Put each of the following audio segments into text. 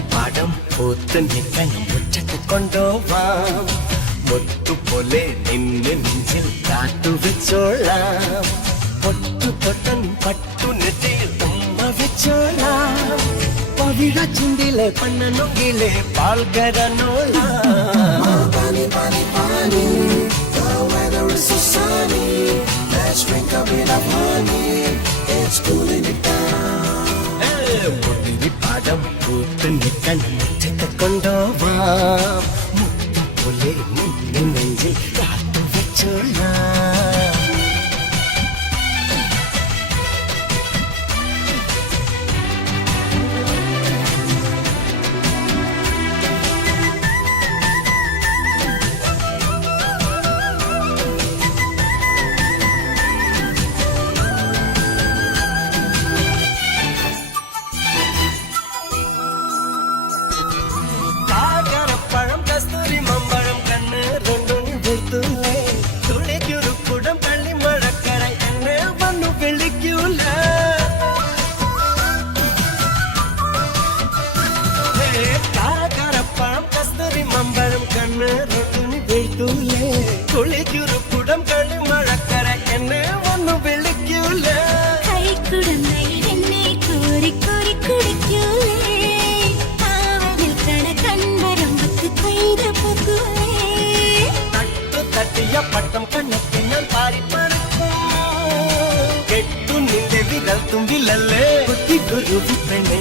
പാടം പൂത്ത് നിൽക്കാൻ മുറ്റത്ത് കൊണ്ടുപോവാം. മുത്തുപോലെ നിന്നെ നെഞ്ചിൽ കാത്തുവെച്ചോളാം. പൊട്ടുപൊട്ടൻ പട്ടുനെറ്റിയിൽ തുമ്പ വെച്ചോളാം. പവിഴ ചുണ്ടിലെ പണ്ണനൊങ്കിലെ പാൽകരനോളാം. The weather is so sunny. Let's drink a bit of honey. It's cooling it down. മുന്തിരി പാടം പൂത്ത് നിൽക്കാൻ മുറ്റത്ത് കൊണ്ടുപോവാം. മുത്തുപോലെ നിന്നെ നെഞ്ചിൽ കാത്തുവെച്ചോളാം. കാക്കരപ്പഴം കസ്തൂരി മമ്പഴം കണ്ണ് രണ്ടും വെളുത്തൂലേ. തുളിക്കൊരു കുടം കള്ളിമഴക്കര എന്നെ വന്നു വിളിക്കൂല. കാക്കരപ്പഴം കസ്തൂരി മമ്പഴം കണ്ണ് രണ്ടും വെളുത്തൂലേ. തുളിക്കൊരു കുടം കള്ളിമഴക്കര എന്നെ വന്നു വിളിക്കൂല. തട്ടിയ പട്ടം കണ്ണത്തിൽ ഞാൻ പാരിപ്പറക്കും. കെട്ടു നിന്റെ വിരൽ തുമ്പിലല്ലേ കുട്ടിക്കുരുവി പെണ്ണേ.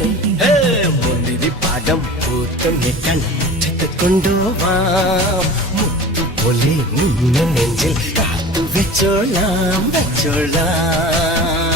മുന്തിരി പാടം പൂത്ത് നിൽക്കാൻ മുറ്റത്ത് കൊണ്ടുപോവാം. മുത്തുപോലെ നിന്നെ നെഞ്ചിൽ കാത്തു വെച്ചോളാം വെച്ചോളാം.